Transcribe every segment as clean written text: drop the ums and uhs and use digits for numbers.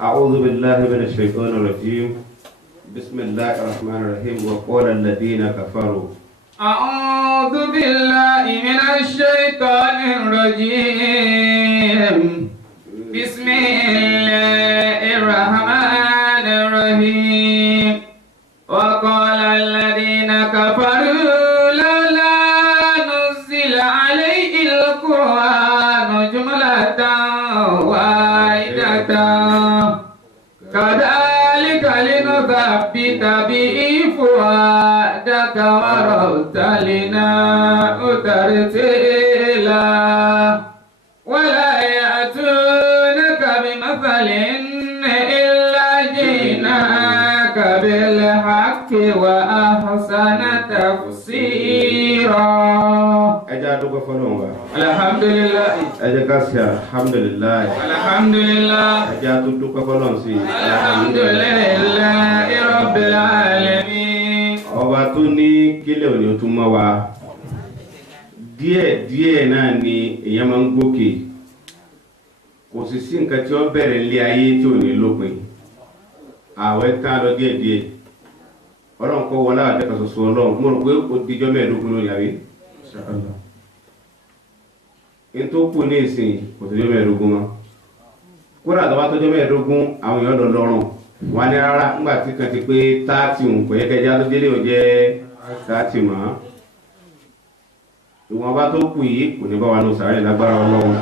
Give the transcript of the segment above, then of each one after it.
أعوذ بالله من الشيطان الرجيم بسم الله الرحمن الرحيم وقال الذين كفروا أعوذ بالله من الشيطان الرجيم بسم الله الرحمن الرحيم وقال الذين كفروا لولا نزل عليه القرآن جملة واحدة كذلك لنثبت به فؤادك ورتلناه ترتيلا ولا يأتونك بمثل إلا جئناك بالحق وأحسن تفسيرا. أجادك فلوما الحمد لله. أجاكاسيا الحمد لله. الحمد لله. أجاتك فلونسي الحمد لله رب العالمين. ọba tó ní kílẹ̀ òní ó tún mọ́ wa díẹ̀ náà ni èèyàn máa ń gòkè kò sì sí nǹkan tí ó bẹ̀rẹ̀ lé ayé tí ò ní lópin ààwẹ̀ tán lọ díẹ̀ ọlọ́run kọ́ wọlé àdẹ́kà ṣoṣo ọlọ́run mo rò pé ó dijọ́ mẹ́ẹ̀ẹ́dógún lónìí àbí n tó kù ní ìsìn kò tó jọ́ mẹ́ẹ̀ẹ́dógún mọ́ kódà tó bá tó jọ́ mẹ́ẹ̀ẹ́dógún àwọn èèyàn lọ lọ́rùn wà ní rárá ńgbà tí kan ti pé 30 ń pẹ́ kẹjá tó délé ò jẹ́ 30 mọ́ ìwọ̀nba tó kù yìí kò ní bá wa lọ sàárè lágbára ọlọ́run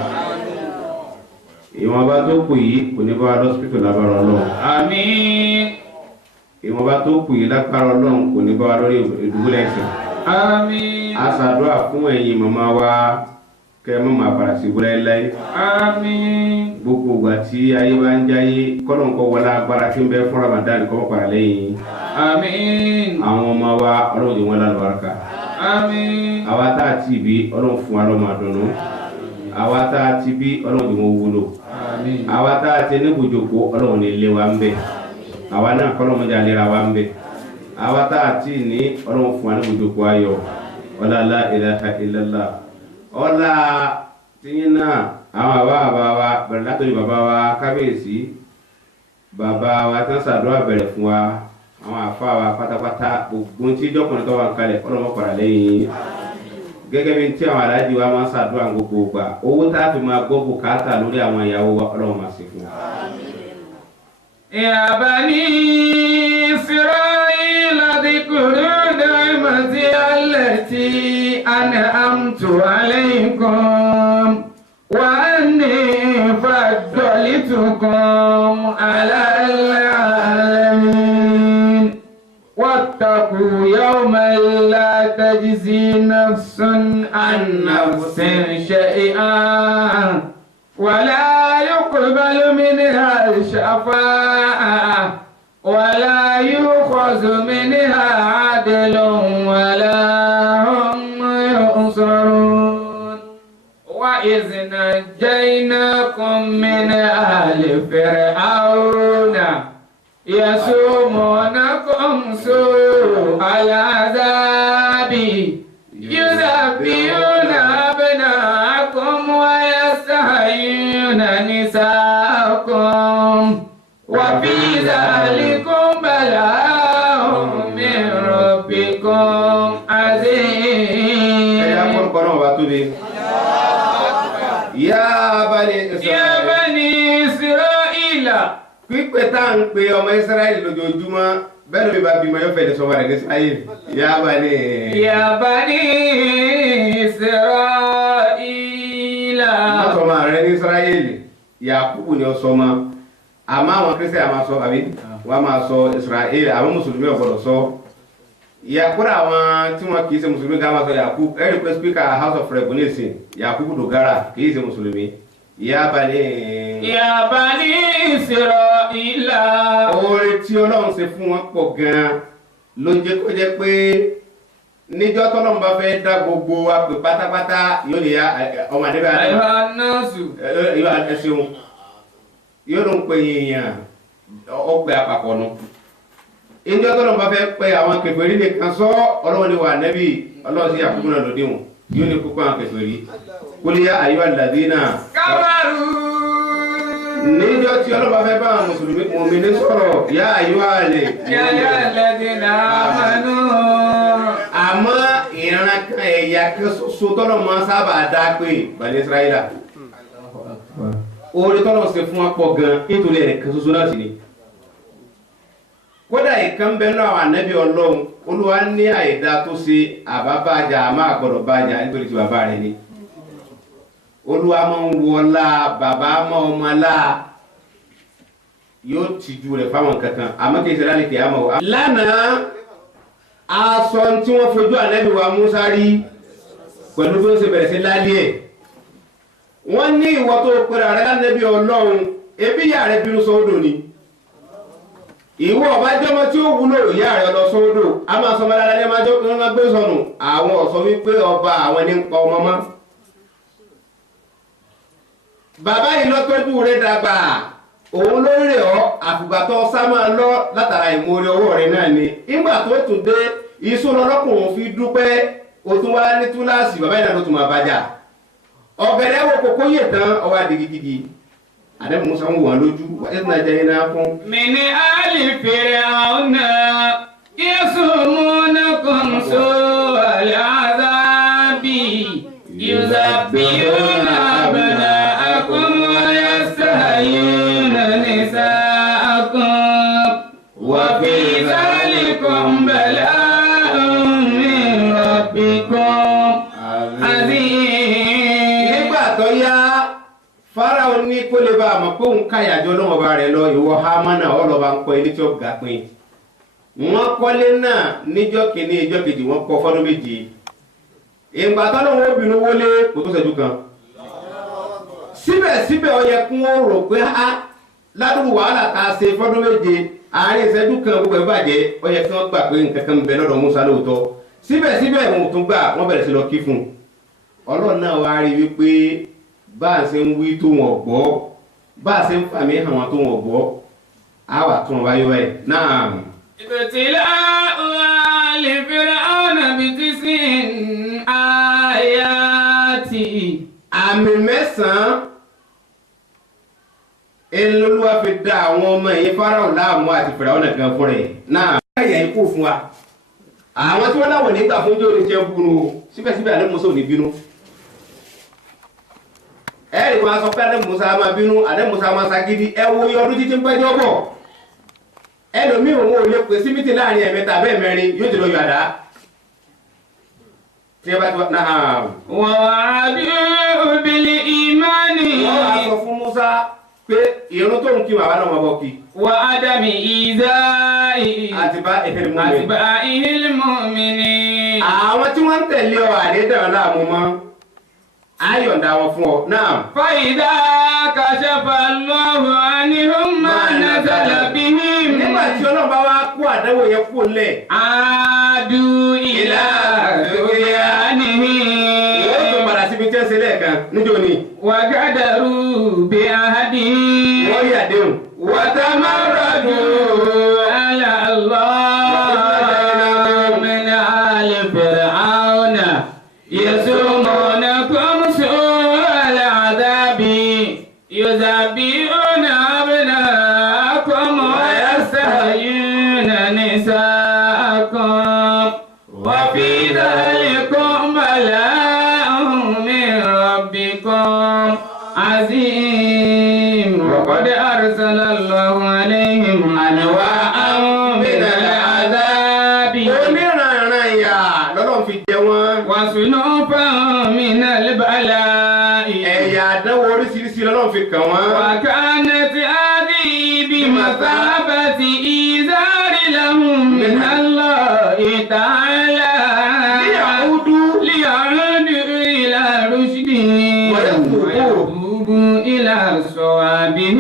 ìwọ̀nba tó kù yìí kò ní bá wa lọ́sípítù lágbára ọlọ́run Àmín. ìwọ̀nba tó kù yìí lágbára ọlọ́run kò ní bá wa lórí ìdúgbòlẹ̀ ẹ̀sìn. Àmín. a ṣàdúrà fún ẹ̀yin màmá wa kẹ́ mọ́ máa padà sí ìbúra ẹ̀láì. Àmín. gbogbo ìgbà tí ayé bá ń jáyé kọ́lọ̀ nǹkan wọlé agbára tí ń bẹ fún Ramadan kọ́ mọ́ padà lẹ́yìn. Àmín. àwọn ọmọ wa ọlọ́run jẹ́ wọn lálùbáràkà. Àmín. àwa tá a ti bí ọlọ́run fún wa lọ́mọ àdùnnú. àwa tá a ti bí ọlọ́run jẹ́ wọn wúlò. Àmín. àwa tá a ti ní bùjòkó ọlọ́run ní ilé wa ń bẹ. àwa náà kọ́lọ̀ mọ́jà lera wa ń bẹ. àwa tá a ti ní ọlọ́run fún wa ní bùjòkó ayọ̀ ọlá la ilaha illallah ọlá tìyín náà àwọn bàbá wa bẹ̀rẹ̀ látọ̀rí bàbá wa kábíyèsí bàbá wa tán ṣàdúrà bẹ̀rẹ̀ fún wa àwọn àfa wa pátápátá gbogbo tí ìjọkùnrin tó wà ń kalẹ̀ ọlọ́mọ padà lẹ́yìn gẹ́gẹ́ bí tí àwọn aláàjì wa máa ń ṣàdúrà gbogbo gbà owó tá a fi máa gbọ́ bùkátà lórí àwọn ìyàwó wa ọlọ́mọ máa ṣe fún wa. Ya bani Isra'il adhkuru ni'mati allati an'amtu alaykum wa anni faddaltukum ala al-alamin wattaqu yawman la tajzi nafsun an nafsin shay'an ولا يقبل منها شفاعة ولا يؤخذ منها عدل ولا هم ينصرون وإذ نجيناكم من آل فرعون يسومونكم سوء العذاب يذبحون أبناءكم ويستحيون نساءكم وفي ذلكم بلاء من ربكم عظيم. يا بني إسرائيل pípẹ́ tá à ń pe ọmọ Ísírẹ́lì lójoojúmọ́ bẹ́ẹ̀ ló bí bá bímọ yóò fẹ́ lè sọ wà ní Ísírẹ́lì. Ya bani Isra'il. Sọmọ rẹ ní Ísírẹ́lì Yakubu ni ó sọmọ àmọ́ àwọn Kírísítẹ̀ máa sọ àbí wọ́n máa sọ Ísírẹ́lì àwọn mùsùlùmí ò gbọ́dọ̀ sọ. Yakura àwọn tí wọ́n kì í ṣe mùsùlùmí ká máa sọ Yakubu ẹ̀rí pé speaker House of Rep nìsín Yakubu Dogara kì í ṣe mùsùlùmí. Ya bani Isra'il. oore tí Ọlọ́run ṣe fún wọn pọ̀ gan-an ló jẹ́ kó jẹ́ pé níjọ́ tọ́lọ́run bá fẹ́ dá gbogbo wa pé pátápátá yóò lè ya ọmọ àdébẹ̀ ẹ̀ṣẹ̀un yóò ló ń pe èèyàn ọgbẹ́ àpapọ̀ nù. níjọ́ tọ́lọ́run bá fẹ́ pé àwọn kèfèrí nìkan sọ Ọlọ́run ni wà nẹ́bí Ọlọ́run sí Yakubu náà lòdì wọn yóò ní kókó àwọn kèfèrí kul ya ayyuhal ladhina kafaru níjọ́ tí ọlọ́ba fẹ́ bá àwọn mùsùlùmí mùmínì sọ̀rọ̀ yá àyíwáàlẹ̀. يا أيها الذين آمنوا. àmọ́ ìran kan ẹ̀yà kan ṣoṣo tọ́lọ̀ máa sábà dá pé Bani Israila oore tọ́lọ̀ ṣe fún wa pọ̀ gan nítorí ẹ̀rẹ̀ kan ṣoṣo náà sì ni. kódà ìkan bẹ́ẹ̀ náà àwọn ànábì Ọlọ́run Olúwa ní àìdá tó ṣe àbábájà àmọ́ àgbọ̀dọ̀ bájà nítorí ti bàbá rẹ̀ ni. Olúwa máa ń wọlá bàbá máa ọmọ lá yóò tìjú rẹ̀ fáwọn kankan àmọ́ kì í ṣe lálẹ́ kìí àmọ́ wa. lánàá aṣọ tí wọ́n fojú ànábì wa Musa rí pẹ̀lú bí wọ́n ṣe bẹ̀rẹ̀ sí lálẹ́ ẹ̀ wọ́n ní ìwọ tó pèrè àrẹ lánàbì Ọlọ́run ebi ìyá rẹ̀ bínú sọ́dọ̀ ni ìwọ ọba jọmọ tí ó wúlò ìyá rẹ̀ lọ sọ́dọ̀ a máa sọ mọ́lá lálẹ́ máa jọ kí wọ́n máa gbé sọnù àwọn ọ̀sọ́ wípé ọba àwọn ní ń pa ọmọ mọ́ bàbá yìí lọ́tọ́jú rẹ̀ dàgbà òun ló rè ọ́ àfùgbàtọ́ sá máa lọ látara ìmoore ọwọ́ rẹ̀ náà ni ìgbà tó tún dé ìṣúná ọlọ́kùnrin fi dúpẹ́ o tún wá ní túláàsì bàbá yìí náà ló tún máa bàjá ọ̀gẹ̀dẹ̀ wo kókó yè tán ọwọ́ àdìgídìgì àdẹ́mu Musa ń wò wọ́n lójú ẹ̀sìn náà jẹ́ iná fún. من آل فرعون يسومونكم سوء العذاب يذبحون أبناءكم ويستحيون نساءكم وفي ذلكم بلاء من ربكم عظيم. nígbà tó yá Fáráò ní kó lè bá a mọ̀ pé òun káyàjọ́ lọ́wọ́ bá rẹ̀ lọ ìwọ Hámánà ọlọ́ba ń kọ́ ilé tí ó ga pin wọ́n kọ́lé náà níjọ́ kìíní ìjọ́ kejì wọ́n kọ́ fọ́dún méje ìgbà tó lóun obìnrin wọlé kò tó ṣẹ́jú kan síbẹ̀síbẹ̀ ó yẹ kí wọ́n rò pé á ládùúgbò wàhálà tá a ṣe fọ́dún méje àárín ìṣẹ́jú kan gbogbo ẹ̀ bàjẹ́ ó yẹ kí wọ́n gbà pé nǹkan kan ń bẹ lọ́dọ̀ Musa lóòótọ́ síbẹ̀síbẹ̀ wọn ò tún gbà wọ́n bẹ̀rẹ̀ sí lọ kí fún un Ọlọ́run náà wá rí wípé bá a ṣe ń wí tó wọn gbọ́ bá a ṣe ń fàmì hàn wọn tó wọn gbọ́ á wà tún wọn wáyé wáyé náà. ابتلاء آل فرعون بتسع آيات. àmì mẹ́sàn-án Olúwa fi dá àwọn ọmọ ẹ̀yìn Fáráò láàmú àti Fáráò nìkan fún rẹ̀ náà. ẹ̀yà ikú fún wa àwọn tí wọ́n láwọn nígbà fún jóni jẹ́ búnú síbẹ̀síbẹ̀ àlẹ́ Musa ò ní bínú. ẹ̀rì kan sọ pé àlẹ́ Musa máa bínú àlẹ́ Musa máa ṣagídí ẹ wo iye ọdún títí ń pẹ́jọ́ bọ̀ ẹlòmíì òun ò lè pè sí mítì láàrin ẹ̀mẹ́ta bẹ́ẹ̀ mẹ́rin yóò ti lọ yọ àdá tí ẹ bá ti wá náà. ووعدوا بالإيمان. wọ́n wá sọ fún Musa pé ìrun tó ń kí wàá náà wọ́n bọ̀ kí. وعدم إيذاء أتباعه المؤمنين. àwọn tí wọ́n ń tẹ̀lé ọ àdéhùn láàmú mọ́ ayọ̀ǹda wọn fún ọ náà. فإذا كشف الله عنهم ما نزل بهم. nígbà tí Ọlọ́run bá wá kó àdánwò yẹn kú lẹ̀. عادوا إلى طغيانهم. wọ́n tún padà síbi tí ẹ ṣe lẹ́ẹ̀kan níjó ni. وغدروا بعهدهم. wọ́n yà déhùn. وتمردوا على الله من آل فرعون يسومونكم سوء العذاب يذبحون أبناءكم ويستحيون نساءكم وفي ذلكم بلاء من ربكم عظيم. وقد أرسل الله عليهم أنواعا من العذاب oníranran ìyà lọ́lọ́run fi jẹ wọ́n. وصنوفا من البلاء. ẹ̀yà àdánwò oríṣiríṣi lọ́lọ́run fi kàn wọ́n. وكانت هذه بمثابة إيذار لهم من الله تعالى ليعودوا إلى رشدهم ويتوبوا إلى صوابهم.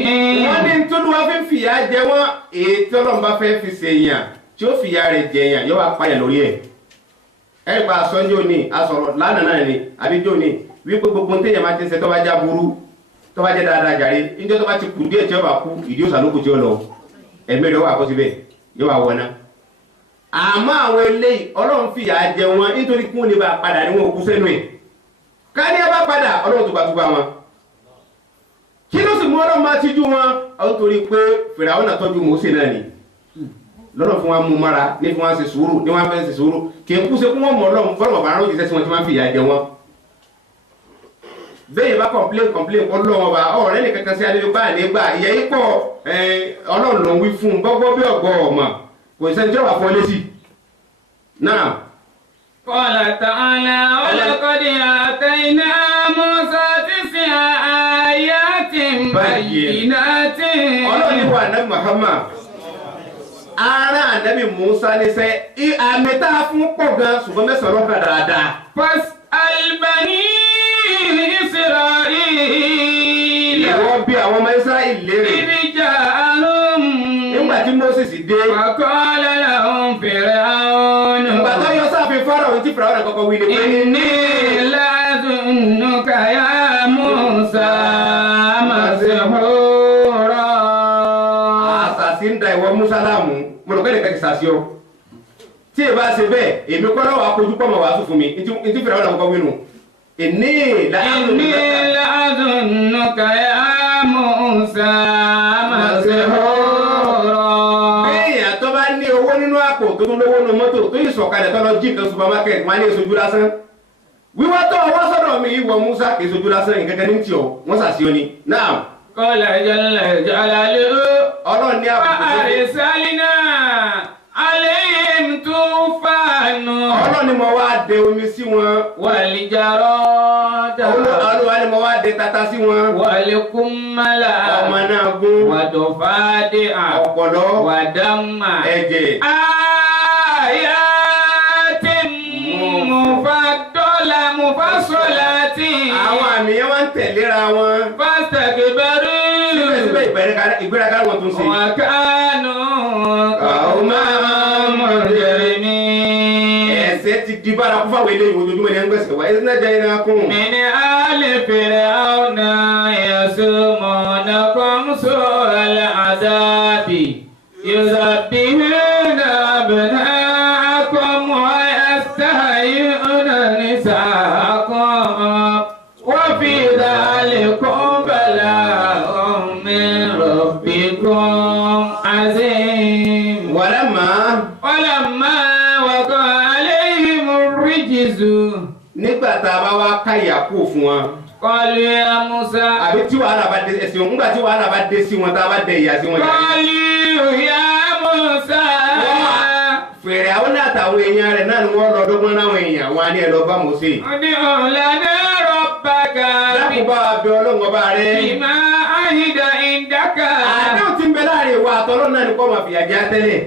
wọ́n ní ntọ́lúwa fi ń fìyà jẹ wọ́n èyí tí Ọlọ́run bá fẹ́ fi ṣe èèyàn tí ó fìyà rẹ̀ jẹ èèyàn yóò wá pààyàn lórí ẹ̀. ẹ gba aṣọ́njó ni asọ̀rọ̀ lánàá náà ni àbíjó ni wípé gbogbo ntẹ̀yẹ̀ máa ti ń ṣe tó bá já burú tó bá jẹ́ dáadáa jàre níjọ́ tó bá ti kù díẹ̀ tí ó bá kú ìdí òsàlókù tí ó lọ ẹ̀mí rẹ̀ wà kó síbẹ̀ yóò wá wọná. àmọ́ àwọn eléyìí Ọlọ́run fìyà jẹ wọn nítorí kí wọ́n lè bá padà ní wọn kú sẹ́nu ẹ̀ ká ní ẹ bá padà Ọlọ́run tó bá túbà wọn. kí ló sì mú ọlọ́run máa tijú wọn ó torí pé Fáráò náà tọ́jú Mósè náà ni lọ́nà fún wa mú mara ní fún wa ṣe sùúrù ní wọn fẹ́ ṣe sùúrù kì í kú sí kún wọn mọ̀ ọlọ́run fọlọ́mọ̀ bá rán òjìṣẹ́ sí wọn tí wọ́n fi ìyà jẹ wọn. bẹ́ẹ̀ bá complain kọ́ lọ́wọ́ wa ọ̀rẹ́ ní kankan sí adébí báyìí nígbà ìyá yìí pọ̀ ọlọ́run ló ń wí fún un gbọ́gbọ́ bí ọ̀gbọ́ ọ̀mọ̀ kò sẹ́ni tí ó wà fọ́ létí. náà. قال تعالى ولقد آتينا موسى 9 آيات بينات. ọlọ́run wà ní Muhammad ara anabi Musa níṣẹ́ àmì tá a fún pọ̀ gan ṣùgbọ́n mẹ́sàn-án lọ́kàn dáadáa. فاسأل بني إسرائيل. ìwọ bí àwọn ọmọ Israẹli léèrè. إذ جاءهم. nígbà tí Moses dé. فقال لهم فرعون. ìgbà tó yọ sáfin Fáráò tí Fáráò náà kọ́kọ́ wí ni pé. إني لأظنك يا موسى مسحورا. àṣàṣì ń da ìwọ Musa láàmú mo rò pé nìkan ti ṣàṣì ọ tí ì bá ṣe bẹ́ẹ̀ èmi kọ́ lọ́wọ́ akojú pọ̀ mọ̀ wàásù fún mi ntí Fáráò náà kọ́kọ́ wí nù. إني لأظنك يا موسى مسحورا. èèyàn tó bá ní owó nínú àpò tó tún lówó nínú mọ́tò tó yìí sọ̀kalẹ̀ tó lọ jí nǹkan supermarket wọn á ní èsojú lásán wíwá tó ọwọ́ sọ̀rọ̀ mi ìwọ Musa kì í sojú lásán nǹkan kan ní tí ọ wọ́n ṣàṣì ọ ni. náà. قال جل جلاله ọlọ́run ní àbùkù tó dé. وأرسلنا عليهم طوفان. ọlọ́run ni mo wá de omi sí wọn. والجراد. olúwa ni mo wá de tata sí wọn. والقمل. ọmọ náà gún. والضفادع. ọ̀pọ̀lọ́. والدم. ẹ̀jẹ̀. آيات مفصلات. àwọn àmì yẹn wá ń tẹ̀léra wọn. فاستكبروا. síbẹ̀síbẹ̀ ìgbéraga wọn tún ṣe. وكانوا قوما مجرمين. ẹ̀ṣẹ̀ ti di bárakú fáwọn eléyìí ojoojúmọ́ ni ẹ̀ ń gbẹ̀sẹ̀ wá ẹ̀sìn náà jẹ́ iná kún. من آل فرعون يسومونكم سوء العذاب يذبحون أبناءكم ويستحيون نساءكم وفي ذلكم بلاء من ربكم عظيم. ولما وقع عليهم الرجز. nígbà tá a bá wá ká ìyàkó fún wọn. قالوا يا موسى. àbí tí wàhálà bá dé ẹsẹ̀ wọn nígbà tí wàhálà bá dé sí wọn tá a bá dé ìyà sí wọn. قالوا يا موسى. fèrè àwọn náà àtàwọn èèyàn rẹ̀ náà ni wọ́n lọ dọ́gbọ́n láwọn èèyàn wọn á ní ẹ lọ bá Mósè. ادع لنا ربك. lákòóbá abẹ ọlọ́run ọba rẹ̀. بما عهد عندك. àdéhùn tí ń bẹ láàrin ìwà àtọ́lọ́ náà ni kò máa fìyà jẹ tẹ́lẹ̀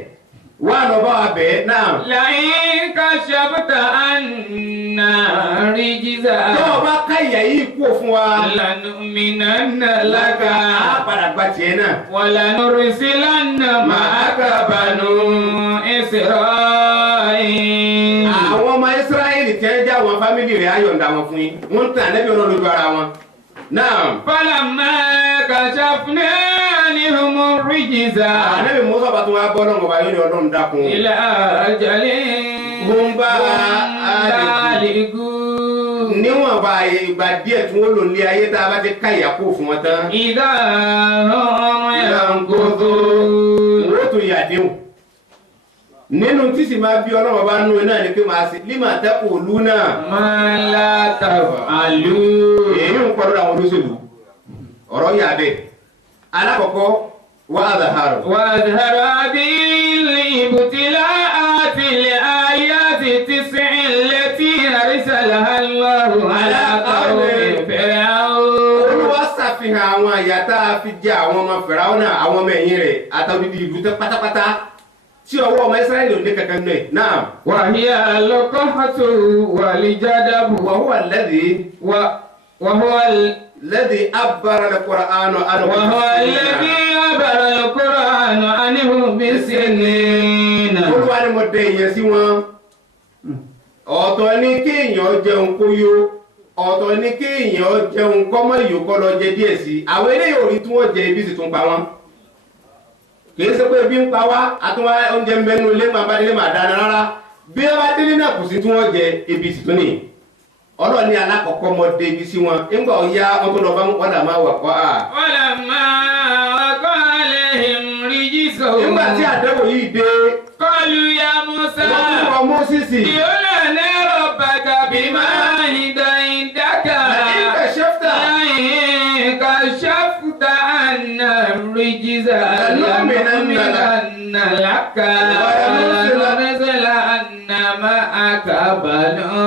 wà lọ bá wa bẹ̀ náà. لئن كشفت عنا رجزا. tó o bá ká ìyà yìí kú fún wa. لنؤمنن لك. á padà gba tiẹ̀ náà. ولنرسلن معك بنو إسرائيل. àwọn ọmọ Ísírẹ́lì tí wọ́n jẹ́ àwọn fámìlì rẹ̀ á yọ̀ǹda wọn fún yín wọ́n ń tàn ànábì ọlọ́run lójú ara wọn. náà. فلما كشفنا عنهم الرجز. ànábì Mùsá bá tún wá bọ́ lọ́wọ́ bá yóò ní ọlọ́run dákun. إلى أجل هم بالغون. níwọ̀n bá ìgbà díẹ̀ tí wọ́n lò ní ayé tá a bá ti ká ìyàkó fún wọn tán. إذا هم ينكثون. wọ́n tún yàdéhùn. nínú tí sì máa bí ọlọ́run bá nú náà ni pé màá sí lima tẹ́kù òlu náà. ما لا تفعلون. èyí ń kọ́dọ̀ àwọn olóṣèlú ọ̀rọ̀ yà bẹ́ẹ̀. alákọ̀ọ́kọ́ وأظهر هذه الابتلاءات الآيات 9 التي أرسلها الله على قوم فرعون. Olúwa ṣàfihàn àwọn àyà tá a fi jẹ àwọn ọmọ Fìràwọ́nà àwọn ọmọ ẹ̀yìn rẹ̀ àtàwídìí ìlú tẹ́ pátápátá tí ọwọ́ ọmọ Ísírẹ́lì ò ní kankan náà. náà. وهي اللقحة والجدب. وهو الذي أبر القرآن عنه بالسنين. Olúwa ni mo dẹ ìyẹn sí wọn. ọ̀tọ̀ ni kéèyàn jẹun kó yó ọ̀tọ̀ ni kéèyàn jẹun kọ́mọ́ ìyó kọ́ lọ jẹ díẹ̀ sí i àwọn eléyìí ò rí tí wọ́n jẹ ibi sì tún pa wọ́n. kìí ṣe pé ebi ń pa wá àtúnwá oúnjẹ ń bẹnu ilé máa bá délé máa dáná rárá bí wọ́n bá délé náà kò sí tí wọ́n jẹ ibi sì tún nìyí. ọlọ́ni alákọ̀ọ́kọ́ mọ débi sí wọn nígbà ọ̀ya wọn tó lọ bá wọn dà máa wà kọ́ à. ولما وقع عليهم رجس nígbà tí àdéhùn yìí dé قالوا يا موسى wọ́n tún kọ́ Mósìsì. ادع لنا ربك بما عهد عندك لئن كشفت عنا الرجز لنؤمنن لك ولنرسلن معك بنو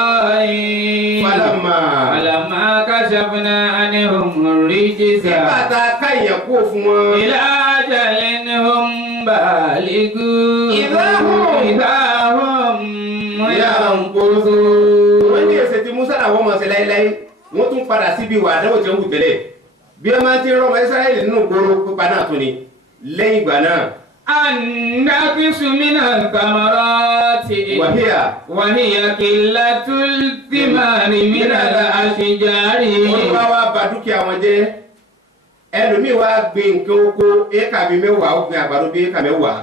إسرائيل فلما كشفنا عنهم الرجز إلى أجل هم بالغوه إذا هم ينكثون. wọ́n ní ẹsẹ̀ tí Musa làwọn ọmọ ṣe láéláé wọ́n tún padà síbi ìwà àdáwò tí wọ́n wù tẹ́lẹ̀ bí wọ́n máa ti rọ́ọ̀mọ Ísírẹ́lì nínú gbòòrò pípa náà tún ni lẹ́yìn ìgbà náà. النقص من الثمرات وهي قلة الثمار من الأشجار. olúwa wa bà dúkìá wọn jẹ́ ẹlòmíì wá gbin nǹkan oko éka bíi mẹ́wàá ó gbin àgbàdo bíi éka mẹ́wàá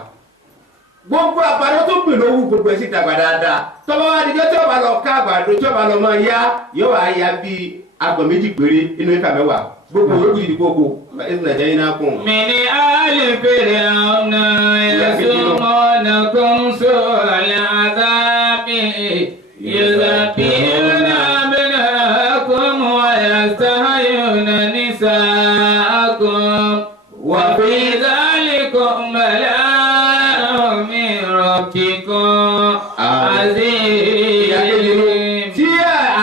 gbogbo àgbàdo tó gbìn lówù gbogbo ẹ̀ sì dàgbà dáadáa tọ́ba wa dijọ́ tí ọba lọ ká àgbàdo tí ọba lọ máa yá yóò wá ya bíi agbọ̀n méjì péré inú éka mẹ́wàá gbogbo yòókù yìí gbogbo ẹ̀sìn nàìjíríà yín náà kùn. من آل فرعون يسومونكم سوء العذاب يذبحون أبناءكم ويستحيون نساءكم وفي ذلكم بلاء من ربكم عظيم. tí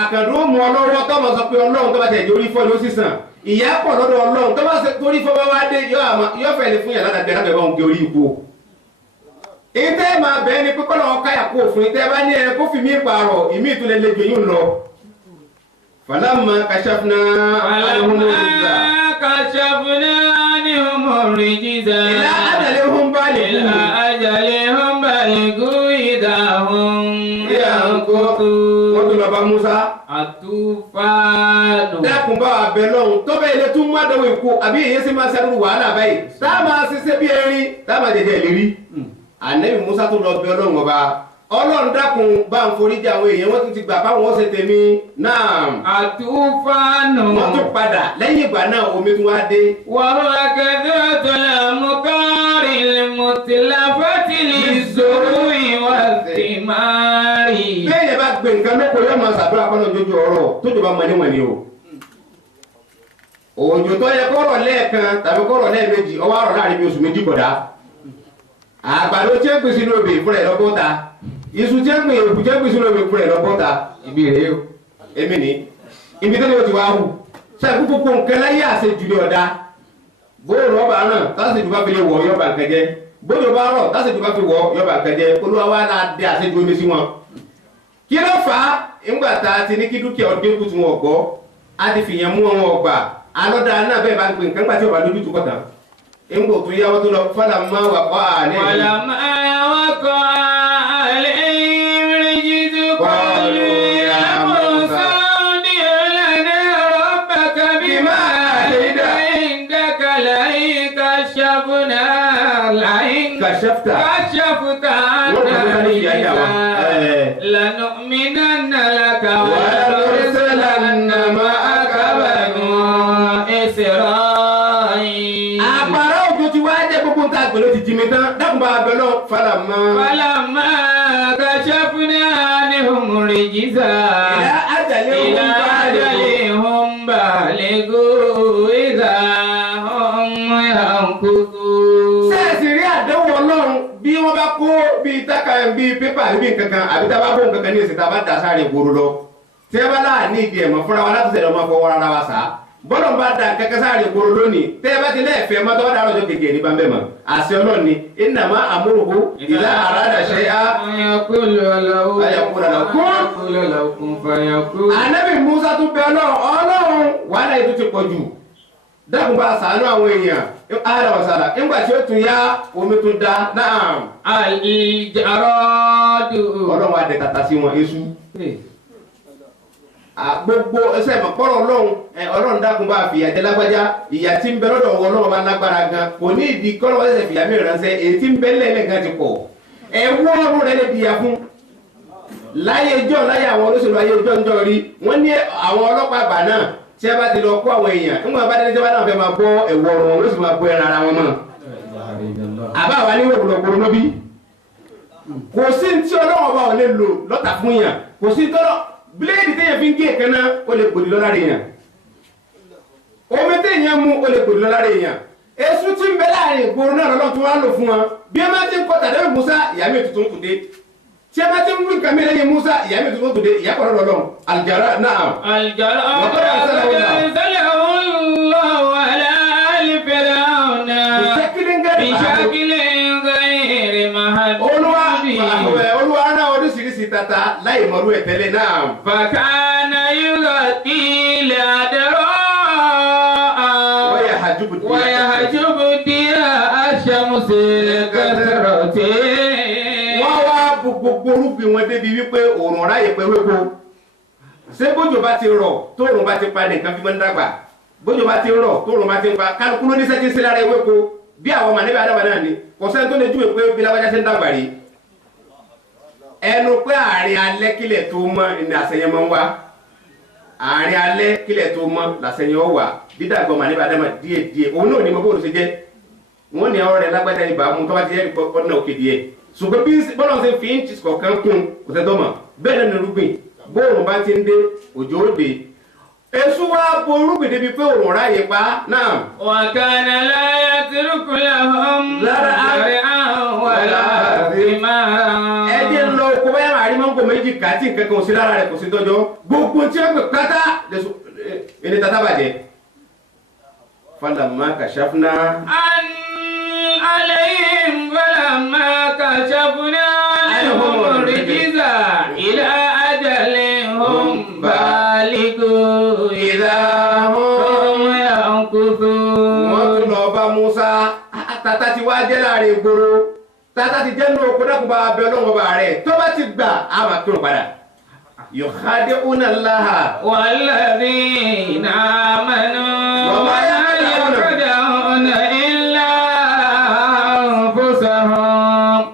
àkàndó mú ọlọ́wọ́ tọ́mọ sọ pé ọlọ́run tó bá tẹ̀ jórí fọ́ ló sísàn ìyá pọ̀ lọ́dọ̀ ọlọ́run tó bá torí fọ́ bá wá dé yóò fẹ́ lè fún yàrá dàbí ẹ̀rọ bẹ̀rẹ̀ wọn gé orí ipò. ìtẹ́ máa bẹ́ẹ̀ ni pípọ́ lọ́wọ́ káyà kó òfin ìtẹ́ bá ní ẹ kó fi mí pààrọ̀ ìmí ìtúlẹ̀ lè gbẹ̀yìn lọ. falamma kashafna anhum الرجز إلى أجلهم بالغوا إذا هم ينكثون. wọ́n tún lọ bá Musa. àtúfáànù. dákun bá wa bẹ lọ́hùn tó bẹ́ẹ̀ lè tún má dánwò èkó àbí èyí sì máa ṣẹ́rù wàhálà báyìí tá a máa ṣiṣẹ́ bí erin tá a máa jẹjẹ ìlérí. ànẹ́bí Musa tó lọ bẹ Ọlọ́run ọba Ọlọ́run dákun bá ń foríjì àwọn èèyàn wọ́n tún ti gbà báwọn ṣe tèmi náà. àtúfáànù. wọ́n tún padà lẹ́yìn ìgbà náà omi tún wá dé. wàhálà kẹfẹ́ tó lè mú kárì mùtìlá fẹ́tìlì zòrò ìwà tìmárì. bẹ́ẹ̀ yẹn bá gbé nǹkan lóko yóò máa ṣàdúrà kọ́nà jójú ọ̀rọ̀ tó jọba mọ̀nímọ̀ní o. òjò tó yẹ kọ́rọ̀ lẹ́ẹ̀kan tàbí kọ́rọ̀ lẹ́ẹ̀mejì ọwọ́ àrọ̀ láàrin bí oṣù méjì kọ̀dá. àgbàdo tí ń pèsè lóbe fúnra ẹ̀ lọ́bọ̀ta iṣu tí ń pè èkú tí ń pèsè lóbe fúnra ẹ̀ lọ́bọ̀ta ibi rèé o èmi ni ibi tẹ́lẹ̀ o ti wá hù sẹ́ẹ̀kú gbogbo nǹkan láyé àṣejù ní ọ̀dá bóòrò ọba náà tásìjù bá fi lè wọ̀ yọba nǹkan jẹ́ bóòrò bá rọ̀ tásìjù bá fi wọ̀ yọba nǹkan jẹ́ olúwa wa náà dé àṣejù omi sí wọn. kí ló fà á ńgbà tá a ti ní kí dúkìá ọdún kùtù wọn gbọ́ a ti fìyàn mú wọn ọgbà alọ́dà náà bẹ́ẹ̀ bá ń pè nǹkan gbà tí ọba lójú tó kọ̀tà ńgbò tó yáwó tó lọ fọlá máa wà kọ́ àlẹ́ yìí. wàlá máa wà kọ́ àlẹ́ yìí rí kọ́lù yàmú sáúndì ọ̀làdẹ́ rọ́bàkà bí máa lè dá ìdáka láyé kàṣàfùnà láyé kàṣàfùkà àdàlìyà lànàmínànà làkà wà lọ́sẹ̀lànà máa kábàánù ẹ̀sẹ̀rọ̀. Pẹ̀lú ti jimi tán dákun bá abẹ lọ falama. falama kashafna anhum rijza. ìlà ajalihum balighu idha hum yankuthun. sẹ́ẹ̀sì rí àdéhùn Ọlọ́run bí wọ́n bá kó bíi tákà bíi pépà bíi kankan àbí tá a bá bó nǹkankan ní ìsìn tá a bá dà sáré gbòòrò lọ. tí ẹ bá láàánú ìdí ẹ̀mọ́ fúnra wa láti sẹ̀rẹ̀ ọmọ fọwọ́ rárá wa sá. bọ́lọ̀ bá da kẹ́kẹ́ sáré gbòòrò lónìí tẹ́ ẹ bá ti lẹ́ẹ̀fẹ́ mọ́tò bá dàrọ̀ ọjọ́ kékeré ní bámbẹ́ mọ́ àṣẹ Ọlọ́run ni innama amruhu idha arada shay'an ayakulu lahu kun fayakun. Ànábì Musa tún bẹ Ọlọ́run wàhálà yìí tún ti pọ̀ jù dákun bá ṣàánú àwọn èèyàn ara ọ̀sàlà nígbà tí ó tún yá omi tún dá náà. al-jaradu. Ọlọ́run wa dẹ̀ tata sí wọn èṣù. gbogbo ẹsẹ ìmọ̀pọ̀rọ̀ Ọlọ́run dákun bá fìyà jẹ lágbájá ìyà tí ń bẹ lọ́dọ̀ Ọlọ́run bá lágbára gan kò ní ìdí kọ́lọ́ ẹsẹ̀ fìyà mi ránṣẹ́ èyí tí ń bẹ lẹ́lẹ̀ gan ti pọ̀ ẹ̀wọ́ ọ̀run rẹ̀ lè dìyà fún láyé ìjọ láyé àwọn olóṣèlú ayé ìjọ ńjọ rí wọ́n ní àwọn ọlọ́pàá àgbà náà tí a bá ti lọ kó àwọn èèyàn nígbà bá dé tí wọ́n náà fẹ́ máa bọ́ ẹ̀wọ̀ ọ̀rọ̀ wọn ló sì máa bọ́ ẹran ara wọn mọ́ àbá wa ní òkùnlọ̀kùnrin lóbi kò sí tí ọlọ́wọ́ bá wọn lè lò lọ́tà fún yàn kò sí tọ́lọ́ bíléèdì téèyàn fi ń gé ìkànnà ó lè gbòdì lọ́la rẹ̀ yàn omi téèyàn mú ó lè gbòdì lọ́la rẹ̀ yàn èso tí ń bẹ láàrin ìgboro náà lọ́lọ́ tó wá lò fún wọn bí ẹ bá ti ń kọ́ tàdé Musa ìyá mi tuntun kùdé tí ẹ bá ti ń wí nǹkan mi lẹ́yìn Musa ìyá mi tuntun kùdé ìyá kọ́ lọ́dọ̀ aljara náà. aljara ọ̀pọ̀ àṣẹlẹ̀ ọ̀hún ala alifẹ̀rẹ̀ ọ̀nà bìṣàkìlẹ̀ ngayèrè mahadi. olúwa náà oríṣiríṣi tata láì mọ̀rú ẹ̀ tẹ́lẹ̀ náà. bàkánà yóò kí ilẹ̀ àdẹ̀rọ̀. ويحجب ديا الشمس كثرة. wọ́n wá gbogbo orúgbìn wọn débi wípé òòrùn ráyè pé wéko ṣé bójú bá ti rọ̀ tóòrùn bá ti pa nìkan fi máa ń dàgbà bójú bá ti rọ̀ tóòrùn bá ti pa kálukú ló ní sẹ́tí sí lára ewéko bí àwọn ọmọ níbi àdàbà náà ni kò sẹ́ni tó lè júwe pé bí lábájá ṣe ń dàgbà rí ẹnu pé àárín alẹ́ kílẹ̀ tó mọ́ ní àṣẹyẹ máa ń wá àárín alẹ́ kílẹ̀ tó mọ́ làṣẹyẹ ó wà dídàgbọ́ ọmọ níbi àdàbà díẹ̀ òun náà ni mo bóòrùn ṣe jẹ́ wọ́n ní ọ̀rẹ́ lágbájá ibà mú tọ́wá ti yẹ ọ̀nà òkè díẹ̀ ṣùgbọ́n bí bọ́lá ṣe fi inches kọ̀ọ̀kan kún kò tẹ́ tó mọ̀ bẹ́ẹ̀ náà ni irúgbìn bóòrùn bá ti ń dé òjò ó dé èso wa bo irúgbìn débi pé òòrùn ráyè pa náà. wa kana la yatruku lahum zar'an wala thimara. ẹ jẹ́ ń lọ oko báyà máa rí mọ́ngò méjì kàtí nǹkan kan ò sí lára rẹ̀ kò sí tọ́jọ́ gbogbo tí wọ́n pè pátá ẹni tata bàjẹ́. falamma kashafna. عليهم فلما كشفنا عنهم الرجز إلى أجل هم بالغوه إذا هم ينكثون. wọ́n tún lọ bá Musa tata ti wá jẹ́ láàrin ìgboro tata ti jẹ́ nínú oko dákun bá abẹ́ ọlọ́run ọba rẹ̀ tó bá ti gbà á máa kírun padà. yukhadi'una Allaha والذين آمنوا وما يخدعون إلا أنفسهم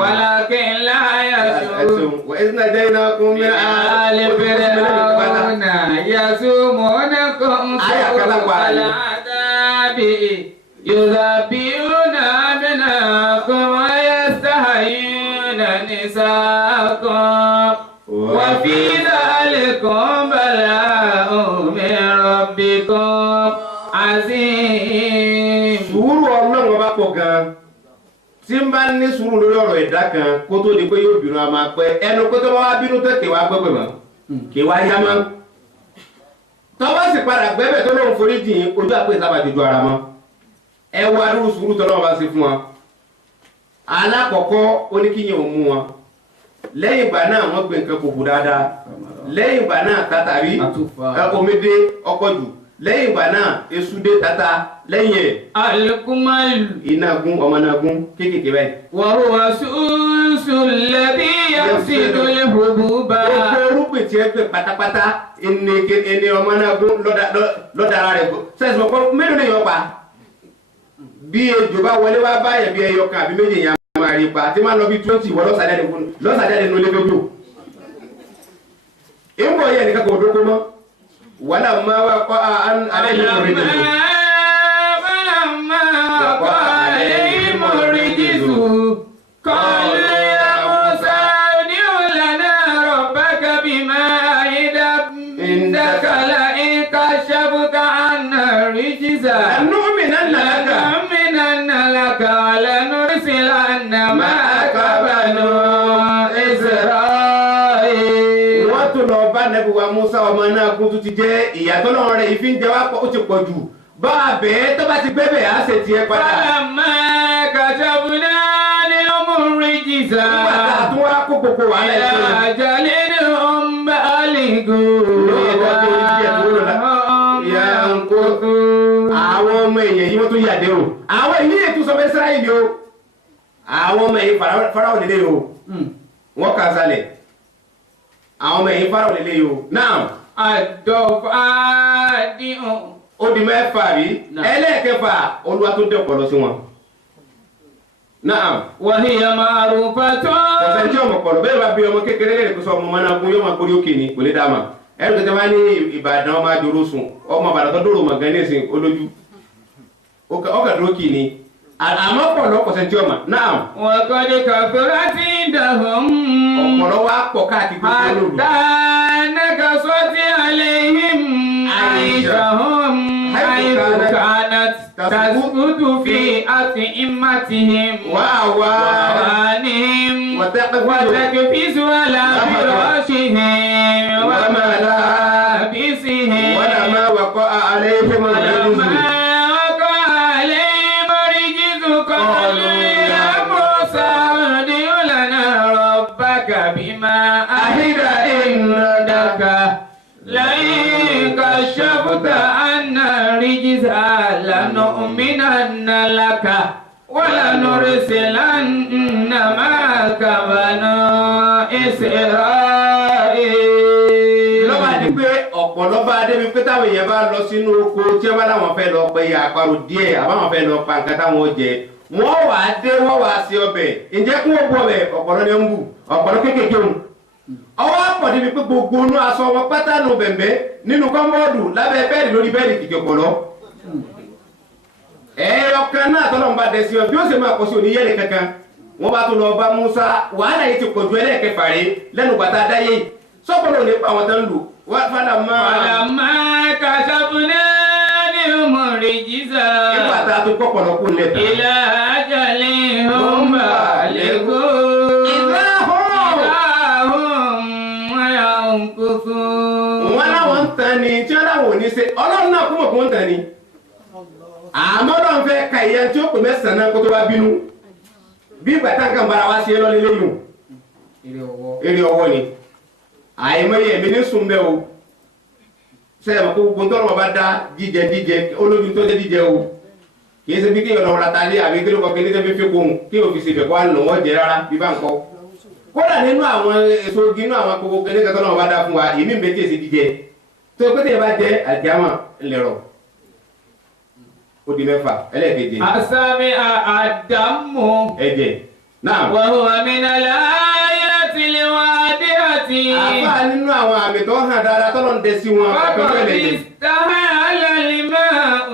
ولكن لا يشعرون. وإذ نجيناكم من آل فرعون يسومونكم سوء العذاب يذبحون أبناءكم ويستحيون نساءكم وفي ذلكم بلاء من ربكم عظيم. sùúrù ọlọ́run ọba pọ̀ gan-an tí ń bá ní sùúrù lórí ọ̀rọ̀ ẹ̀dá kan kó tó di pé yóò bínú a máa pẹ́ ẹnu pé tó bá wá bínú tó kéwàá gbẹ́gbẹ́ mọ́ kéwàá yá mọ́ tó bá sì padà gbẹ́bẹ̀ tó lóun forí jìn ojú àpò ìsábà jojú ara mọ́ ẹ wá dúró sùúrù tó lọ́wọ́ bá ṣe fún wọn. alákọ̀ọ́kọ́ ó ní kíyàn ò mú wọn lẹ́yìn ìgbà náà wọ́n gbé nǹkan kòkò dáadáa lẹ́yìn ìgbà náà tàtàrí omidé ọkọ̀ jù lẹ́yìn ìgbà náà èṣù dé tata lẹ́yìn ẹ̀. alikumalu. iná gun ọmọ náà gun kéékèèké báyìí. wàhùwà ṣùṣù lẹ́bí yàtìdó lè fòbù bá. gbogbo orúkọ tí ẹ gbé pátápátá ẹni ọmọ náà gun lọ́dàra rẹ̀ gbọ́. sẹ́sìn ọkọ mélòó lè yọ pa. bí ejò bá wọlé wá báyẹ̀ bí ẹyọ kan àbí méjì yẹn máa rí pa tí máa lọ bí 20 wọ lọ́sàdẹ́ni nínú ilé lójú. ìwọ yẹn nìkan kò dókó mọ́. ولما وقع عليهم الرجز قالوا يا موسى ادع لنا ربك بما عهد عندك لئن كشفت عنا الرجز لنؤمنن لك ولنرسلن معك بنو إسرائيل. lọ bá nẹ́bí wa Musa ọmọ náà kún tó ti jẹ́ ìyàtọ̀ náà rẹ̀ ìfi ń jẹ wá ó ti pọ̀ jù bá a bẹ́ẹ̀ tó bá ti gbẹ́bẹ̀ á ṣe tiẹ̀ padà. Falamma katabna lahum rijza. nígbà tá a tún wá kó gbogbo wàhálà ẹ̀ tó yẹ. ajalin hum balighuhu. àwọn ọmọ èèyàn yìí wọ́n tún yàdé o àwọn èyí ètò sọ fẹ́ Ísírẹ́lì o àwọn ọmọ èyí Fáráò nílé o wọ́n kà sálẹ̀ àwọn ọmọ ẹ̀yìn Fáráò lélẹ́yìí o náà àdọ̀fàdìhùn ó di mẹ́fà rí ẹlẹ́ẹ̀kẹfà Olúwa tó dẹ̀ ọ̀pọ̀lọ sí wọn Naam. وهي معروفة. Ọ̀sẹ̀ tí ọmọ pọ̀lọ̀ bẹ́ẹ̀ bá bí ọmọ kékeré lè kó sọ ọmọ ọmọ náà kún yóò máa gbórí òkè ni kò lè dá ma. Ẹ̀rù tètè máa ní Ìbàdàn ọmọ àjòrò sùn ọmọ Ìbàdàn tó dòrò mọ̀ gan ní ìsìn olójú. Ọkà dúró kì í ni. Àmọ́ pọ̀lọ̀ ọ̀sẹ̀ tí ọmọ. Naam. وقد كثرت عندهم. Ọ̀pọ̀lọ̀ wa pọ̀ káàkiri gbogbo olóòlù. حتى نكصت عليهم عيشهم حيث كانت تسقط في أطعمتهم وأوانهم وتقفز على فراشهم وملابسهم ولما وقع عليهم الرجز قالوا يا موسى ادع لنا ربك بما عهد عندك لئن كشفت عنا الرجز لنؤمنن لك ولنرسلن معك بني إسرائيل. lọ́ba di pé ọ̀pọ̀lọ́ bá débi pé táwọn èèyàn bá lọ sínú oko tí wọ́n bá láwọn fẹ́ lọ pẹ àparò díẹ̀ àbáwọn fẹ́ lọ pa nǹkan táwọn jẹ wọ́n wà á dé wọ́n wà á sí ọbẹ̀ ǹjẹ́ kí wọ́n bu ọbẹ̀ ọ̀pọ̀lọ́ ni ó ń bù ọ̀pọ̀lọ́ kéékèèké òun. ọwọ́ àpọ̀ débi pé gbogbo inú aṣọ wọn pátá nù bẹ̀m̀bẹ́ nínú kọ́mọ́ọ̀dù lábẹ́ bẹ́ẹ̀dì lórí bẹ́ẹ̀dì kìkì ọ̀pọ̀lọ́. ọ̀kan náà tọ́lọ́ ń bá dẹ̀ sí ọ bí ó sì máa kọ́ sí oníyẹ́lẹ̀ kankan wọ́n bá tó lọ bá Musa wàhálà yìí ti pọ̀jù ẹlẹ́ẹ̀kẹfà rẹ̀ lẹ́nu gbàtà dáyé sọ́kọ̀lọ́ ní pa àwọn tán lù فلما كشفنا عنهم الرجز إلى أجل هم بالغوه إذا هم ينكثون. wọ́n láwọn ń tan ni tí wọ́n láwọn ò ní ṣe ọlọ́run náà kúmọ̀ kó ń tan ni àmọ́ ọlọ́run fẹ́ ka ìyẹn tí ó pè mẹ́sàn-án náà kó tó bá bínú bí ìgbà tá nǹkan bára wá sí ẹ lọ́lé lẹ́yìn eré ọwọ́ ni àìmọye ẹ̀mí ní sùn bẹ́ẹ̀ o sẹ́yìn mọ̀ kó gbogbo ń tọ́lọ́ bá dá jíjẹ olójú tó dé jíjẹ o kì í ṣe bí kéèyàn lọ́wọ́ lata lé àbí kéèyàn kọ́ kéèyàn fi fi kóhun kéèyàn fi ṣèbẹ̀ kó wà lọ́wọ́ jẹ rárá bí bá ń kọ́ kódà nínú àwọn èso igi inú àwọn kókó kéèyàn kẹtọ́ náà bá dá fún wa èmi ń bẹ tí èsì jíjẹ tó o pété bá jẹ àjàmà ńlẹ̀rọ̀ ó di mẹ́fà ẹlẹ́ẹ̀keje. àsámi àdàmú. ẹ̀jẹ̀ náà. wàhùn àmìnà láàyè tìlẹ̀ wá dé àti. àfa nínú àwọn àmì tó hàn dáadáa tọ́lọ́ ń dẹ sí wọn. wọ́pọ̀ bí sáhà alálìmọ́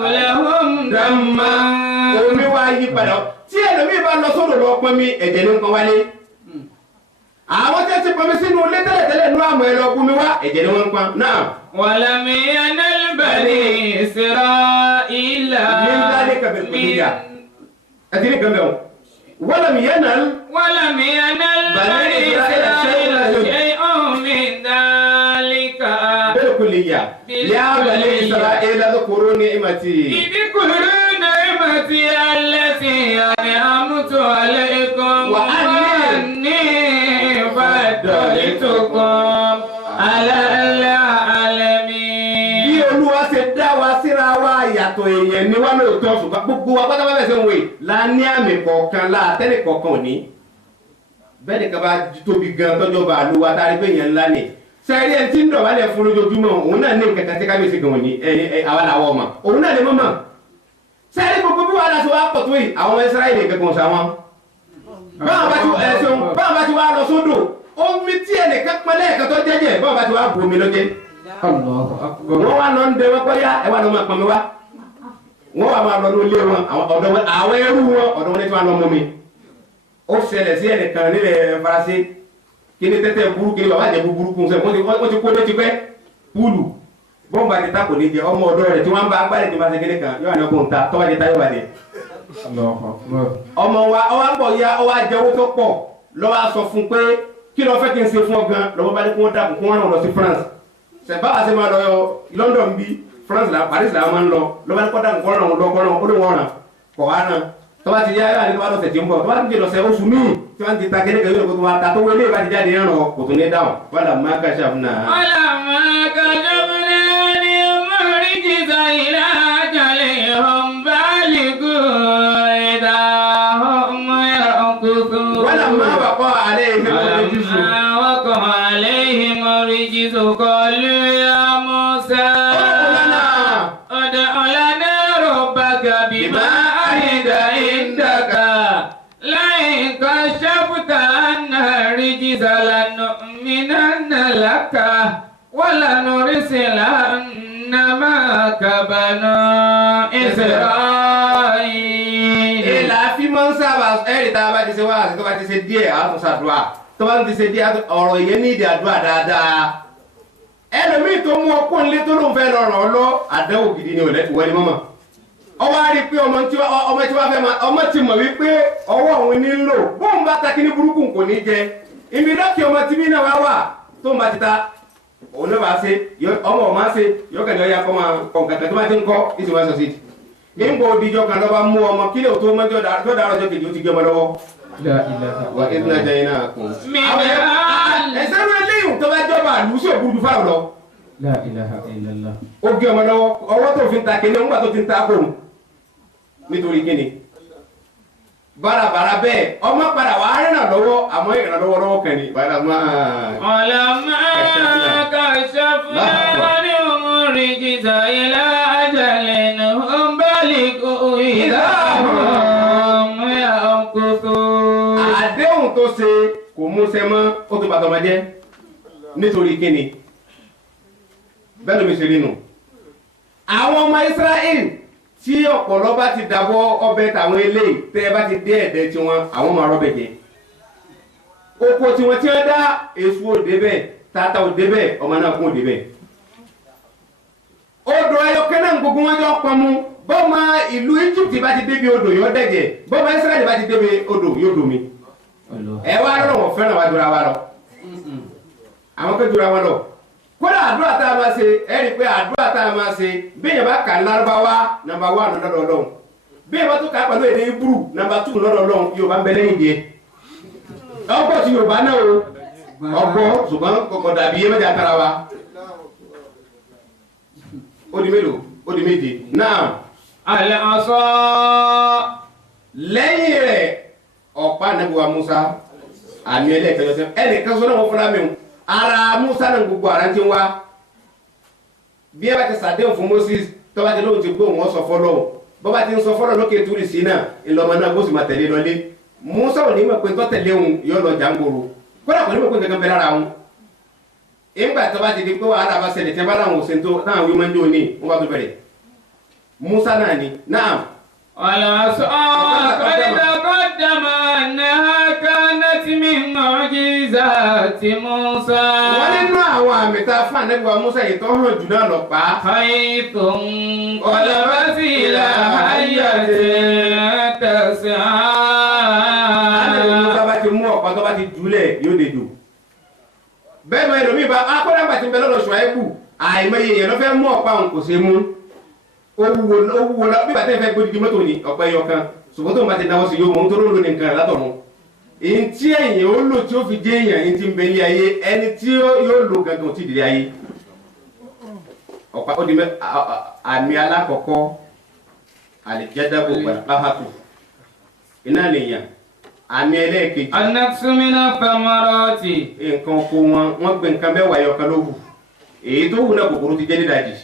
òlàhùn dàmà. omi wá yí padà tí ẹlòmíì bá lọ sódò lọ pọnmi ẹ̀jẹ̀ ní nǹkan wálé. àwọn tẹ́ ti pọnmi sínú ilé tẹ́lẹ̀tẹ́lẹ̀ nínú àmọ́ ẹ̀ lọ pọnmi wá ẹ̀jẹ̀ ní wọ́n ń pọn náà. ولم ينل بني إسرائيل من ذلك بالكلية أدري كم يوم ولم ينل بني إسرائيل شيء من ذلك بالكلية يا بني إسرائيل اذكروا نعمتي اذكروا نعمتي التي أنعمت عليكم وأني فضلتكم على yàtọ̀ èèyàn ni wọ́n lóòótọ́ ṣùgbọ́n gbogbo wa pátá bá fẹsẹ̀ wòye la ní àmì kọ̀ọ̀kan la àtẹ́lẹ̀ kọ̀ọ̀kan ò ní. bẹ́ẹ̀ ni kaba tóbi gan tọ́jọ́ bá lu wa tá a rí pé èèyàn ńlá ni. sẹ́ẹ̀rí ẹni tí ń dọ̀bálẹ̀ fún lójoojúmọ́ òun náà ní nǹkan kan tí kábíyèsí gan òní àwa làwọ̀ ọmọ òun náà lè mọ̀ mọ̀. sẹ́ẹ̀rí gbogbo bí wàhálà ti wá pọ̀ tó yìí àwọn Ísírẹ́lì kankan sá wọn. báwọn bá ti wá lọ sódò omi tí ẹnìkan pẹ́lẹ́ ẹ̀kan tó jẹ́jẹ́ báwọn bá ti wá bu omi lọ́jẹ́. wọ́n wá lọ ń dẹ wọ́n kọ́ yá ẹ wá lọ́ máa pọn mi wá wọ́n wà máa lọ ní ilé wọn àwọn ẹrú wọn ọ̀dọ̀ wọn ní tí wọ́n lọ mú mi ó ṣẹlẹ̀ sí ẹnìkan nílẹ̀ Faransé kí ni tẹ́tẹ́ burú kí ni bàbá jẹ burúkú sẹ́yìn wọ́n ti kó dé tipẹ́ púùlù bọ́ǹbà ti ta kò ní jẹ ọmọ ọ̀dọ́ rẹ̀ tí wọ́n bá agbára ìjọba ṣe kéde kan yóò wà ní ọkùnrin ta tọ́wọ́ ti ta yóò bá dé. ọmọ wa ọwọ́ àpọ̀ ya ọwọ́ àjẹ owó tó pọ̀ lọ́wọ́ a sọ fún pé kí ló fẹ́ kí n ṣe fún ọ gan lọ́wọ́ bá ní kí wọ́n dàpọ̀ kí wọ́n rán lọ sí France ṣẹ̀ báwa ṣe máa lọ London bí France la Paris la máa ń lọ lọ́wọ́ ní kọ́dà nǹkan ọ̀ràn lọ́kọ́ràn ó lè wọ́n ràn kọ̀ wá náà tọ́ba ti yá yára ní tọ́ba lọ́sẹ̀ tí ń bọ̀ tọ́ba ti lọ́sẹ̀ oṣù míì tí wọ́n ti ta kéde kẹ́lẹ́ kó tó wá ta tó wọlé ìbá ti jáde ń rọ̀ kò tó ní dáhùn wàlà má kàṣà fún náà. wàlà má kàṣà fún náà ni mọ̀rí jìzà ìlà àjàlẹ̀ ọ̀nbálẹ̀kù ẹ̀dá ọmọ ẹ̀kúkú. wàlà má wàkọ̀ àlẹ́ ìhìmọ̀rìjìzù. wàkọ̀ àlẹ́ ìhìmọ̀rìjìzù kọlu ya Musa. بما عهد عندك لا كشفت عنا الرجز لنؤمنن لك ولنرسلن معك بني إسرائيل. ìlà fi máa ń sábà ẹ̀rì tá a bá ti ṣe wá àti tó bá ti ṣe díẹ̀ á tún ṣàdúrà tó bá ti ṣe díẹ̀ ọ̀rọ̀ yẹn ní ìdí àdúrà dáadáa. ẹlòmíì tó mú ọkọ nílé tó ló ń fẹ́ lọ ràn ọ́ lọ àdánwò gidi ni ìwọ ni mọ́mọ́. ọwọ́ á rí i pé ọmọ tí wàá fẹ́ máa ọmọ ti mọ̀ wípé ọwọ́ òun ní lò bóun bá ta kíní burúkú kò ní jẹ ibi dọ́kì ọmọ tí bí náà wá wà tó ń bá ti ta òun náà bá ṣe ọmọ ọ̀ máa ṣe yọkàn ní ọ̀yà kọ́ máa kọ̀ǹkàtà tó bá ti ń kọ́ ìṣèwà sọ̀sì nígbà òdìjọ́ kan lọ́ba mú ọmọ kílẹ̀ tó mọ́jọ́ dára ọjọ́ kejì ó ti gbé ọmọ lọ́wọ́. wà á ìdúná jẹ́ iná kún. ẹ̀sẹ̀ rẹ̀ léyìn tó bá jọba àlùsí òbúdú fáwọn lọ. ó gé ọmọ lọ́wọ́ ọwọ́ tó fi ń ta kíní nígbà tó ti ń ta kó nítorí kíni. bárabàrà bẹ́ẹ̀ ọmọ padà wà á rìnà lọ́wọ́ àmọ́ ìrànlọ́wọ́ lọ́wọ́ kan ní. ọ̀làmọ́ kàṣàfùnà wọn ni òun rí jìjà ilé ajalẹ̀ nù ń bẹ́ẹ̀lì kò ìdáhùn ẹ̀kútó. àdéhùn tó ṣe kò múṣẹ mọ́ ó tó bàtọ́ ọmọ jẹ́ nítorí kíni bẹ́ẹ̀ ló mi ṣe rí nù. àwọn ọmọ Israẹli tí ọ̀pọ̀lọ́ bá ti dàbọ̀ ọbẹ̀ tàwọn eléyìí tẹ́ ẹ bá ti dé ẹ̀dẹ̀ tiwọn àwọn máa rọ́bẹ̀ jẹ. oko tiwọn tí wọ́n dá èso òde bẹ́ẹ̀ tata òde bẹ́ẹ̀ ọmọ náà kún òde bẹ́ẹ̀. odò ayọ̀kẹ́ náà gbogbo wọn jọ pọnmu bọ́ọ̀mà ìlú Egypt bá ti débi odò yóò dẹ̀jẹ̀ bọ́ọ̀mà Israẹli bá ti débi odò yóò domi. ẹ wá lọ́rọ̀ wọ́n fẹ́ràn wá jura wa lọ. àwọn kẹ́ jura wọn lọ. kódà àdúrà tá a máa ṣe ẹ rí i pé àdúrà tá a máa ṣe bíyẹn bá kà lárúbáwá nàmbà wà lọ́dọ̀ Ọlọ́run bíyẹn bá tó kà pẹ̀lú èdè Híbúrù nàmbà 2 lọ́dọ̀ Ọlọ́run Yorùbá ń bẹ lẹ́yìn díẹ̀ ọgbọ́n ti Yorùbá náà o ọgbọ́n ṣùgbọ́n kọ̀kọ̀ dàbí yé mẹ́ta tara wa ó di mélòó ó di méje náà. àlẹ́ ọ̀sọ́. lẹ́yìn rẹ̀ ọ̀pá nàbíwá Musa àmì ẹlẹ́ẹ̀kẹjọ sẹ́ ẹnìkan sọ náà wọ́n fúnra mi o ara Musa náà gbogbo ara ti wá bí ẹ bá ti sàdéhùn fún Moses tọ́ba ti lóun ti gbóhùn wọn sọ fọlọ́ bọ́ba ti ń sọ fọlọ́ lókè túrì sí náà ìlọmọ náà bó sì máa tẹ̀lé lọlé Musa ò ní mọ̀ pé tọ́ tẹ̀lé òun yóò lọ jàǹgòrò kódà kò ní mọ̀ pé kankan bẹ lára òun ìgbà tọ́ba ti di pé wàhálà bá ṣẹlẹ̀ tẹ́ bá láwọn òsè tó náà wí mọ́ ní òní wọ́n bá tó bẹ̀rẹ̀ Musa náà ni náà. العصا قد تقدم أنها كانت من معجزات موسى. wọ́n nínú àwọn àmì tá a fún ànábì wa Musa yìí tó hàn jù náà lọ pa. حيث انقلبت إلى حية تسعى. ànábì Musa bá ti mú ọ̀pá tó bá ti jùlẹ̀ yóò dé jù. bẹ́ẹ̀ ni ẹlòmíì bá akọ́dàgbà ti ń bẹ lọ́dọ̀ Ṣuaibu àìmọye èèyàn ló fẹ́ mú ọ̀pá òun kò ṣe mú. ó wúwo lọ bí bàtẹ́ fẹ́ gbódìdí mọ́tò ní ọ̀pẹ yọ kan ṣùgbọ́n tó ń bá ti dáwọ́ sí yóò mọ̀ ń tó ló ń lo nìkan rẹ̀ látọ̀run. èyí tí èèyàn ó lò tí ó fi jẹ́ èèyàn èyí tí ń bẹ ní ayé ẹni tí yóò lò gangan tí ìdílé ayé. ọ̀pá ó di àmì alákọ̀ọ́kọ́ àlìjẹ́dàbò pàtàkì iná nìyàn àmì ẹlẹ́ẹ̀kejì. النقص من الثمرات. nǹkan oko wọn gbé nǹkan mẹ́wàá ẹyọ kan ló wù èyí tó wù náà kòkòrò ti jẹ́ nídàjì.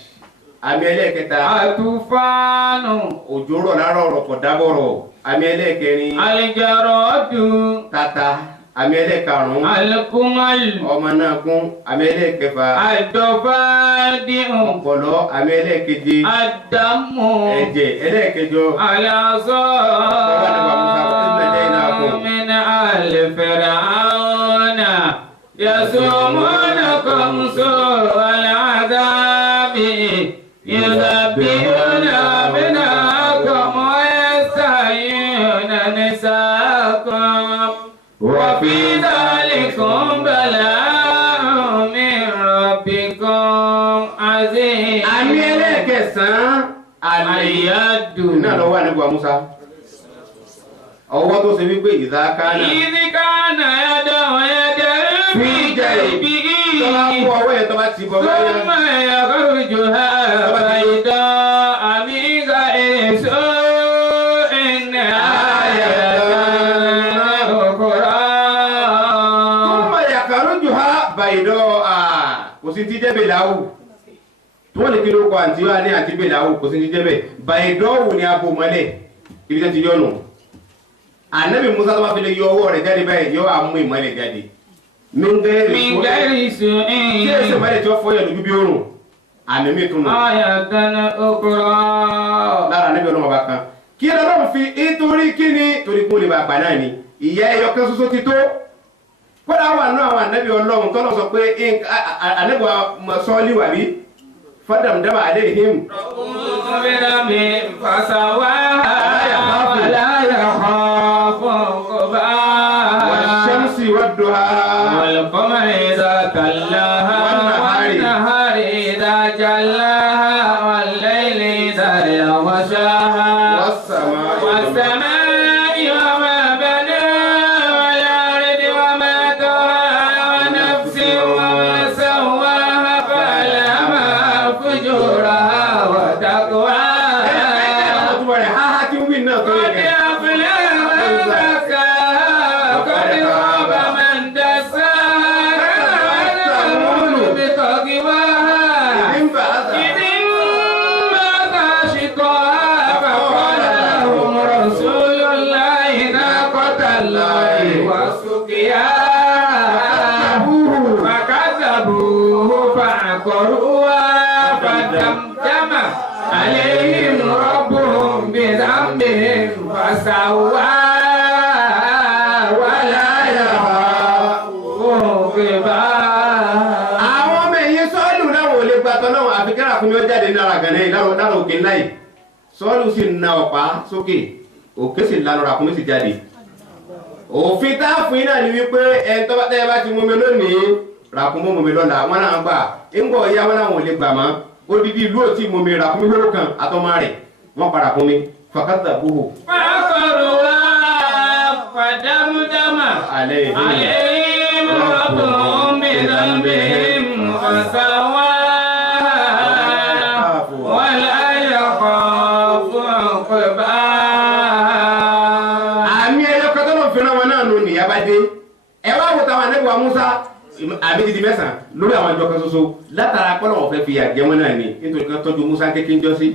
àmì ẹlẹ́ẹ̀kẹta. àtúfánù. òjò rọ̀ lárọ̀ ọ̀rọ̀ kò dábọ̀rọ̀. àmì ẹlẹ́ẹ̀kẹrin. àlìjàrọ̀dù. tata. àmì ẹlẹ́ẹ̀karùn-ún. alikumalu. ọmọ náà gún. àmì ẹlẹ́ẹ̀kẹfà. àdọ̀fádìhùn. ọ̀pọ̀lọ́. àmì ẹlẹ́ẹ̀keje. àdàmù. ẹ̀jẹ̀ ẹlẹ́ẹ̀kẹjọ. àlàzọ́. min al-fir'auna yasumunakum su'al 'adhabi يذبحون أبناءكم ويستحيون نساءكم وفي ذلكم بلاء من ربكم عظيم. àmì ẹlẹ́ẹ̀kẹsàn-án àlìyádù náà lọ́wọ́ àníbọ̀ Musa ọwọ́ tó ṣe wípé ìdákánà. ìdíkánà yàdọ̀ yàdọ̀ fi jẹ́ ibi yìí. tọ́lá fún ọwọ́ yẹn tó bá ti bọ̀ báyà. ثم يخرجها بيضاء من غير سوء آية أخرى. ثم يخرجها بيضاء kò sí ti jẹ́ bèláwù tí wọ́n lè kí ló kọ àǹtí wa ní àǹtí bèláwù kò sí ti jẹ́ bẹ̀ bàìdọ́wù ni abo mọ́lẹ̀ ibi tẹ́ ti yọ̀nù anabi musa tó bá fi lè yọ ọwọ́ rẹ̀ jáde báyìí yọ àmú ìmọ́lẹ̀ jáde من غير سوء tí èsì ìmọ́lẹ̀ tí ó fọyọ̀ lójú bí oòrùn àmì mi tún nù آية أخرى lára anabi ọlọ́wọ́ bá kan kí lọ́lọ́run fi nítorí kíni torí kó lè bá gbà náà ni ìyá ẹyọ kan ṣoṣo ti tó kódà wà nù àwọn anabi ọlọ́run tọ́lọ́ sọ pé anabi wa sọ́ọ́lì wà bí fọ́dàmdàmà àléhìm برب فسواها ولا يخاف عقباها والشمس والضحى والقمر إذا كلاها والنهار إذا جلاها والليل إذا يغشاها والسماء وما بناها والأرض وما طحاها ونفس وما سواها فألهمها فجورها وتقواها قد أفلح من زكاها وقد خاب من دساها كذبت بتقواها إذ انبعث أشقاها فقال لهم رسول الله ناقة الله وسقياها فكذبوه فعقروها فدمدم عليهم ربهم بذنبهم فسواها ولا يخاف عقباها. àwọn ọmọ ẹ̀yìn sọ́ọ̀lù láwọn ò lè gba tọ́lọ́wọ́ àfikẹ́rà fún mi ó jáde nára gànẹ́ lára òkè ńlá yìí sọ́ọ̀lù sì na ọ̀pá sókè òkè sì lanu ra fún mi sì jáde òfin tá a fún yín náà ni wípé ẹni tó bá tẹ́ ẹ bá ti mú mi lónìí ràkúnmọ́ mú mi lọ́la wọn náà gbà ńgbọ̀ ìyá wọn náà ò lè gbà mọ́ odidi ìlú òtí mú mi ràkúnmí hóró kan àtọ́mọ́ rẹ̀ wọ́n padà fún mi fàkàtà búhù. فعقروها فدمدم عليهم ربهم بذنبهم فسواها ولا يخاف عقباها. àmì ẹyọ kọtọ náà fẹ́ràn wọn náà nù nìyá bá dé ẹ wá wò táwọn anẹ́gbà Musa àmì títí mẹ́sàn-án lórí àwọn àjọ kan ṣoṣo látara pọ́nlọ́ wọn fẹ́ fi àjẹ wọn náà ni nítorí kan tọ́jú Musa kékeré ń jọ sí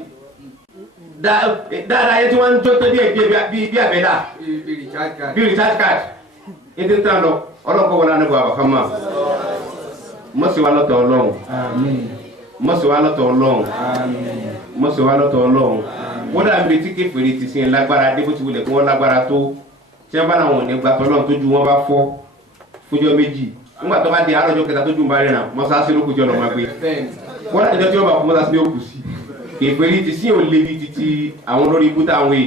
dáadáa yẹn tí wọ́n ń jó tó díẹ̀ bí àbẹ́là bí recharge card ní ti ń tán lọ ọlọ́kọ̀ wọn lánàá bọ̀ àbàkámà mọ̀sí wa lọ́tọ̀ Ọlọ́run mọ̀sí wa lọ́tọ̀ Ọlọ́run mọ̀sí wa lọ́tọ̀ Ọlọ́run wọ́n dà bí tí kéferì ti sin lágbára dé bó ti wulẹ̀ kí wọ́n lágbára tó tí wọ́n bá náà wọ̀n ní gbàtọ́ Ọlọ́run tójú wọn bá fọ́ fúnjọ́ méjì nígbà tó bá di àárọ̀jọ́ kẹta tójú ń bá rìnà mọ́sáàsì ló kújọ́ lọ́ọ́ máa gbé wọ́n dà ìjọ tí wọ́n bá fún mọ́sáàsì ló kù sí kéferì ti sin òun lébi títí àwọn olórí ibú táwọn wé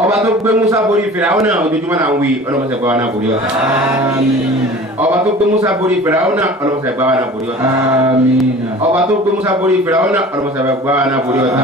ọba tó gbé Musa borí Fíráúnà náà ojoojúmọ́ náà ń wé ọlọ́mọṣẹ́ gbá wa náà borí ọ̀tá ọba tó gbé Musa borí Fíráúnà náà ọlọ́mọṣẹ́ gbá wa náà borí ọ̀tá ọba tó gbé Musa borí Fíráúnà náà ọlọ́mọṣẹ́ gbá wa náà borí ọ̀tá.